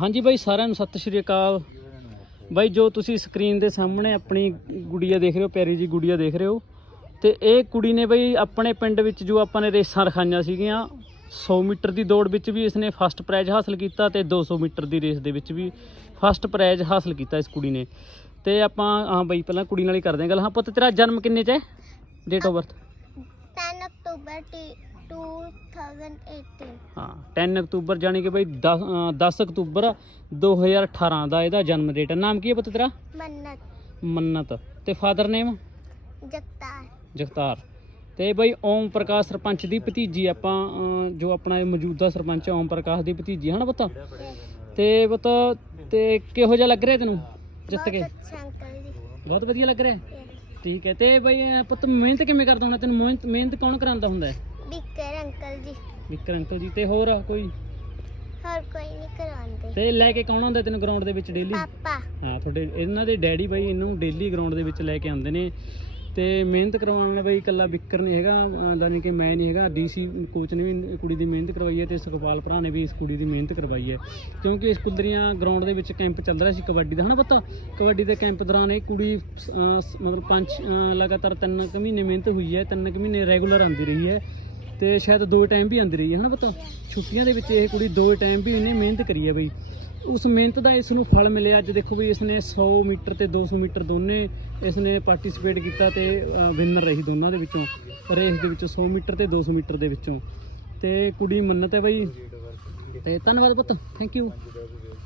ਹਾਂਜੀ ਬਾਈ, ਸਾਰਿਆਂ ਨੂੰ ਸਤਿ ਸ਼੍ਰੀ ਅਕਾਲ। ਬਾਈ, ਜੋ ਤੁਸੀਂ ਸਕਰੀਨ ਦੇ ਸਾਹਮਣੇ ਆਪਣੀ ਗੁੜੀਆ ਦੇਖ ਰਹੇ ਹੋ, ਪਿਆਰੀ ਜੀ ਗੁੜੀਆ ਦੇਖ ਰਹੇ ਹੋ, ਤੇ ਇਹ ਕੁੜੀ ਨੇ ਬਈ ਆਪਣੇ ਪਿੰਡ ਵਿੱਚ ਜੋ ਆਪਾਂ ਨੇ ਰੇਸਾਂ ਰਖਾਈਆਂ ਸੀਗੀਆਂ 100 ਮੀਟਰ ਦੀ ਦੌੜ ਵਿੱਚ ਵੀ ਇਸਨੇ ਫਸਟ ਪ੍ਰਾਈਜ਼ ਹਾਸਲ ਕੀਤਾ ਤੇ 200 ਮੀਟਰ ਦੀ ਰੇਸ ਦੇ ਵਿੱਚ ਵੀ ਫਸਟ ਪ੍ਰਾਈਜ਼ ਹਾਸਲ ਕੀਤਾ ਇਸ ਕੁੜੀ ਨੇ। ਤੇ ਆਪਾਂ, ਹਾਂ ਬਈ, ਪਹਿਲਾਂ ਕੁੜੀ ਨਾਲ ਹੀ ਕਰਦੇ ਹਾਂ ਗੱਲ। ਹਾਂ ਪੁੱਤ, ਤੇਰਾ ਜਨਮ ਕਿੰਨੇ ਚ ਹੈ? ਡੇਟ ਆਫ ਬਰਥ 10 ਅਕਤੂਬਰ 2018 ਹਾਂ 10 ਅਕਤੂਬਰ ਜਾਨੀ ਕਿ ਬਈ 10 ਅ, 10 ਅਕਤੂਬਰ 2018 ਦਾ ਇਹਦਾ ਜਨਮ ਡੇਟ ਹੈ ਨਾਮ ਕੀ ਹੈ ਪੁੱਤ ਤੇਰਾ? ਮੰਨਤ। ਮੰਨਤ। ਤੇ ਫਾਦਰ ਨੇਮ ਜਗਤਾਰ। ਜਗਤਾਰ। ਤੇ ਬਈ ਓਮ ਪ੍ਰਕਾਸ਼ ਸਰਪੰਚ ਦੀ ਭਤੀਜੀ ਆਪਾਂ ਜੋ ਆਪਣਾ ਇਹ ਮੌਜੂਦਾ ਸਰਪੰਚ ਹੈ ਓਮ ਪ੍ਰਕਾਸ਼ ਦੀ ਭਤੀਜੀ ਹਨਾ ਪੁੱਤ? ਤੇ ਪੁੱਤ ਤੇ ਕਿਹੋ ਜਿਹਾ ਲੱਗ ਰਿਹਾ ਤੈਨੂੰ ਜਿੱਤ ਕੇ? ਬਹੁਤ ਅੱਛਾ ਅੰਕਲ ਜੀ। ਬਹੁਤ ਵਧੀਆ ਲੱਗ ਰਿਹਾ. ਠੀਕ ਹੈ ਤੇ ਬਈ ਪੁੱਤ ਮਿਹਨਤ ਕਿਵੇਂ ਕਰਦਾ ਹੁੰਦਾ ਤੈਨੂੰ? ਮਿਹਨਤ ਮਿਹਨਤ ਕੌਣ ਕਰਾਉਂਦਾ ਹੁੰਦਾ? ਹੈ ਬਿੱਕਰ ਅੰਕਲ ਜੀ। ਵਿਕਰ ਅੰਕਲ ਜੀ ਤੇ ਹੋਰ ਕੋਈ? ਹੋਰ ਕੋਈ ਨਹੀਂ ਕਰਾਉਂਦੇ। ਤੇ ਲੈ ਕੇ ਕੌਣ ਆਉਂਦਾ ਤੈਨੂੰ ਗਰਾਊਂਡ ਦੇ ਵਿੱਚ ਡੇਲੀ ਪਾਪਾ। ਹਾਂ ਤੁਹਾਡੇ ਇਹਨਾਂ ਦੇ ਡੈਡੀ ਬਾਈ ਇਹਨੂੰ ਡੇਲੀ ਗਰਾਊਂਡ ਦੇ ਵਿੱਚ ਲੈ ਕੇ ਆਉਂਦੇ ਨੇ। ਤੇ ਮਿਹਨਤ ਕਰਵਾਉਣ ਵਾਲਾ ਬਾਈ ਇਕੱਲਾ ਵਿਕਰ ਨਹੀਂ ਹੈਗਾ ਅਹ ਜਾਣੀ ਕਿ ਮੈਂ ਨਹੀਂ ਹੈਗਾ ਡੀਸੀ ਕੋਚ ਨੇ ਵੀ ਕੁੜੀ ਦੀ ਮਿਹਨਤ ਕਰਵਾਈ ਹੈ ਤੇ ਸੁਖਪਾਲ ਭਰਾ ਨੇ ਵੀ ਇਸ ਕੁੜੀ ਦੀ ਮਿਹਨਤ ਕਰਵਾਈ ਹੈ। ਕਿਉਂਕਿ ਇਸ ਕੁਦਰੀਆਂ ਗਰਾਊਂਡ ਦੇ ਵਿੱਚ ਕੈਂਪ ਚੱਲ ਰਿਹਾ ਸੀ ਕਬੱਡੀ ਦਾ ਹਨਾ ਪਤਾ? ਕਬੱਡੀ ਦੇ ਕੈਂਪ ਦੌਰਾਨ ਇਹ ਕੁੜੀ ਅਹ, ਸ- ਮਤਲਬ ਪੰਜ ਅਹ, ਲਗਾਤਾਰ ਤਿੰਨ ਕੁ ਮਹੀਨੇ ਮਿਹਨਤ ਹੋਈ ਹੈ ਤਿੰਨ ਕੁ ਮਹੀਨੇ ਰੈਗੂਲਰ ਆਉਂਦੀ ਰਹੀ ਹੈ। ਤੇ ਸ਼ਾਇਦ ਦੋ ਟਾਈਮ ਵੀ ਆਉਂਦੀ ਰਹੀ ਹੈ, ਹਨਾ ਪਤਾ? ਛੁੱਟੀਆਂ ਦੇ ਵਿੱਚ ਇਹ ਕੁੜੀ ਦੋ ਟਾਈਮ ਵੀ ਇਹਨੇ ਮਿਹਨਤ ਕਰੀ ਹੈ ਬਈ। ਉਸ ਮਿਹਨਤ ਦਾ ਇਸ ਨੂੰ ਫਲ ਮਿਲਿਆ। ਅੱਜ ਦੇਖੋ ਵੀ ਇਸਨੇ 100 ਮੀਟਰ ਤੇ 200 ਮੀਟਰ ਦੋਨੇ ਇਸ ਨੇ ਪਾਰਟਿਸਿਪੇਟ ਕੀਤਾ ਤੇ ਵਿਨਰ ਰਹੀ ਦੋਨਾਂ ਦੇ ਵਿੱਚੋਂ। ਰੇਸ ਦੇ ਵਿੱਚੋਂ 100 ਮੀਟਰ ਤੇ 200 ਮੀਟਰ ਦੇ ਵਿੱਚੋਂ। ਤੇ ਕੁੜੀ ਮੰਨਤ ਹੈ ਬਈ। ਤੇ ਧੰਨਵਾਦ ਪੁੱਤ। Thank you